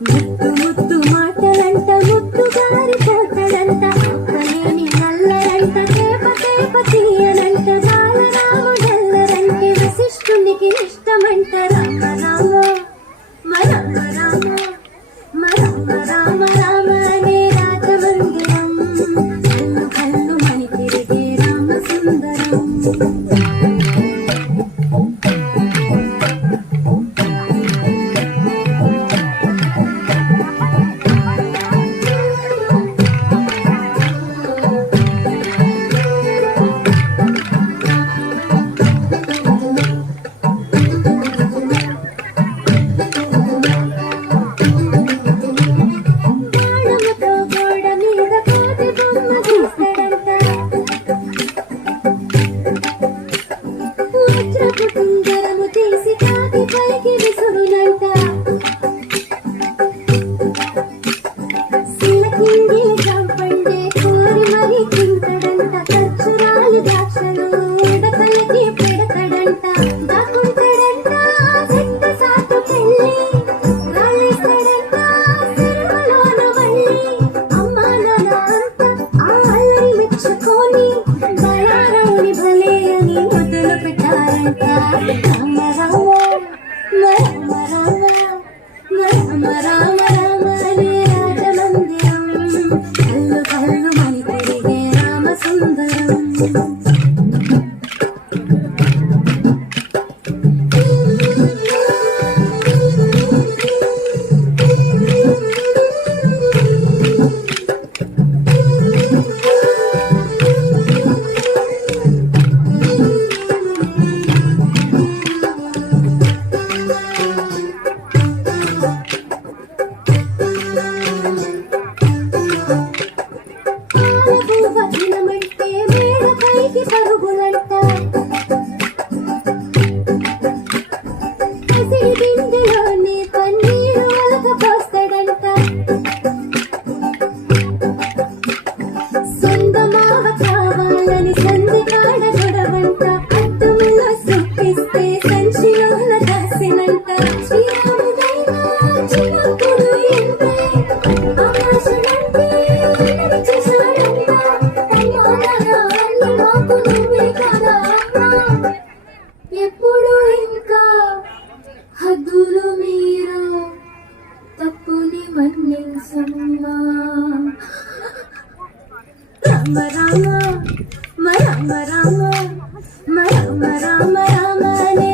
ముద్దు ముద్దు మాటలంట ముద్దు గారిపోతడంట అక్కలేని నల్లరంట తేప తేప తీయనంట బాలరాముడల్లరంటే వశిష్ఠునికి ఇష్టమంట రామ రామ రామ రామ రామ రామ అనే రాజమందిరం కల్లు కల్లు మని తిరిగే రామ సుందరం కుందరము తీసి కాకి పైకి విసురునంట సిలకింగి చంపండే కోరి మరి తింటడంట ఖర్చురాలు ద్రాక్షలు ఉడకలకి పెడతడంట దాకుంటడంట చెట్టు సాటు పెళ్ళి రాళ్ళేస్తాడంట సిరుమలోన వల్లి అమ్మా నాన్న అంత ఆ అల్లరి మెచ్చుకొని బలారావుని భలే అని మొదలు పెట్టారంట రామ రామ రామ రామ రామ రామ రామ అనే రాజమందిరం కల్లు కల్లు మని తిరిగే రామ సుందరం వదినమంటే మేడ పైకి పరుగులంట పసిడి బిందెలోని పన్నీరు ఒలకపోస్తాడంట సొందమావ కావాలని సంధి కాడ గొడవంట అద్దములో సుప్పిస్తే సంచిలోన దాసినంట శ్రీరాముడైనా చిన్నప్పుడు ఇంతే ఆకాశమంటే ఎప్పుడు ఇంకా హద్దులు మీరు తప్పుని మన్నించమ్మా రామ రామ రామ రామ రామ రామ రామ అనే